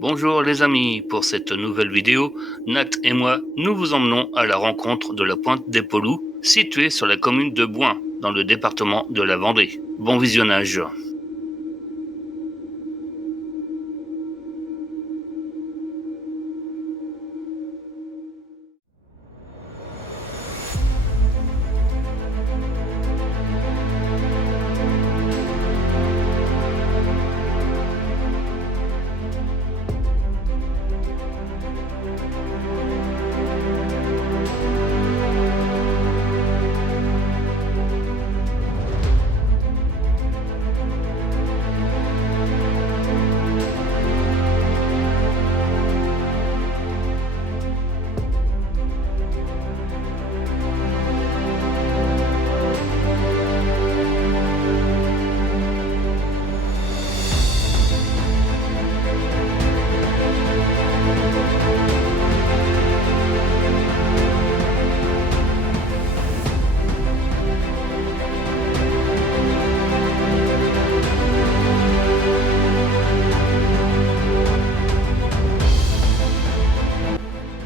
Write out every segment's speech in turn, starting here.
Bonjour les amis, pour cette nouvelle vidéo, Nat et moi, nous vous emmenons à la rencontre de la pointe des Poloux, située sur la commune de Bouin, dans le département de la Vendée. Bon visionnage.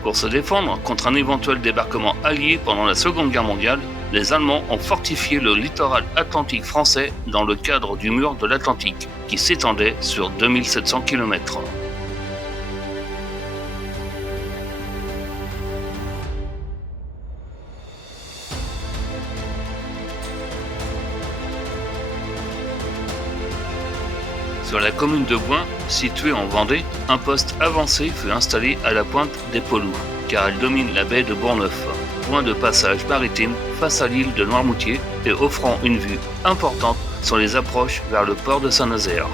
Pour se défendre contre un éventuel débarquement allié pendant la Seconde Guerre mondiale, les Allemands ont fortifié le littoral atlantique français dans le cadre du mur de l'Atlantique, qui s'étendait sur 2700 km. Sur la commune de Bouin, située en Vendée, un poste avancé fut installé à la pointe des Poloux, car elle domine la baie de Bourgneuf, point de passage maritime face à l'île de Noirmoutier et offrant une vue importante sur les approches vers le port de Saint-Nazaire.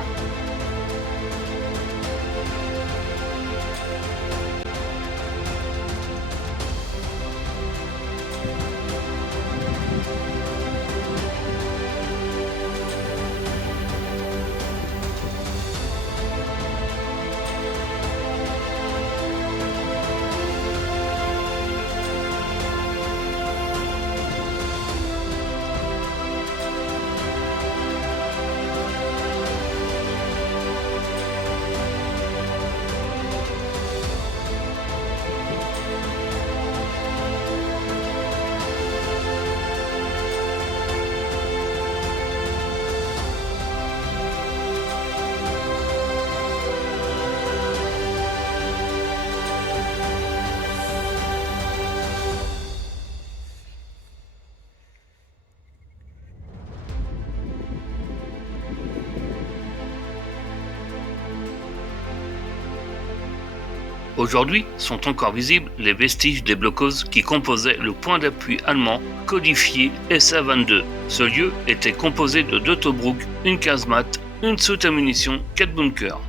Aujourd'hui sont encore visibles les vestiges des blocos qui composaient le point d'appui allemand codifié SA-22. Ce lieu était composé de 2 Tobruk, une casemate, une soute à munitions, 4 bunkers.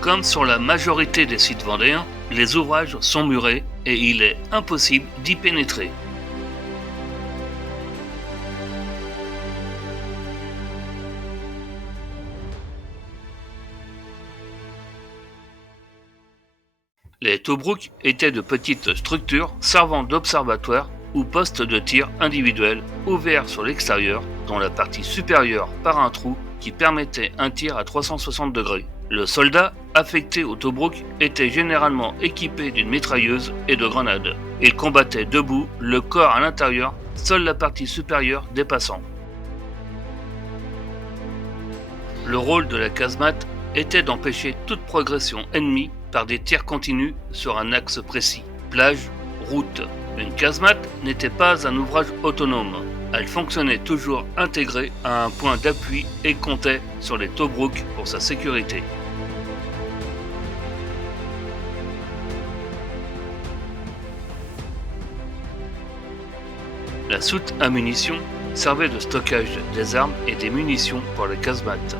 Comme sur la majorité des sites vendéens, les ouvrages sont murés et il est impossible d'y pénétrer. Les Tobruk étaient de petites structures servant d'observatoire ou postes de tir individuels ouverts sur l'extérieur, dont la partie supérieure par un trou qui permettait un tir à 360 degrés. Le soldat affecté au Tobruk était généralement équipé d'une mitrailleuse et de grenades. Il combattait debout, le corps à l'intérieur, seule la partie supérieure dépassant. Le rôle de la casemate était d'empêcher toute progression ennemie par des tirs continus sur un axe précis. Plage, route. Une casemate n'était pas un ouvrage autonome. Elle fonctionnait toujours intégrée à un point d'appui et comptait sur les Tobruk pour sa sécurité. La soute à munitions servait de stockage des armes et des munitions pour la casemate.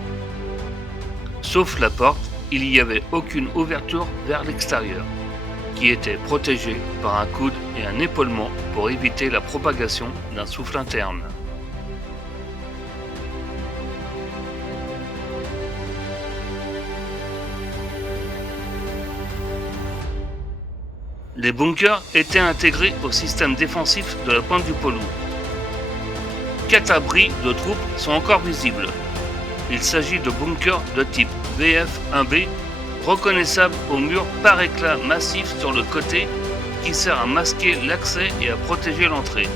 Sauf la porte, il n'y avait aucune ouverture vers l'extérieur, qui était protégée par un coude et un épaulement pour éviter la propagation d'un souffle interne. Les bunkers étaient intégrés au système défensif de la pointe du Poloux. 4 abris de troupes sont encore visibles. Il s'agit de bunkers de type VF-1B, reconnaissables au mur par éclat massif sur le côté qui sert à masquer l'accès et à protéger l'entrée.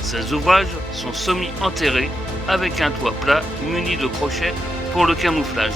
Ces ouvrages sont semi-enterrés avec un toit plat muni de crochets pour le camouflage.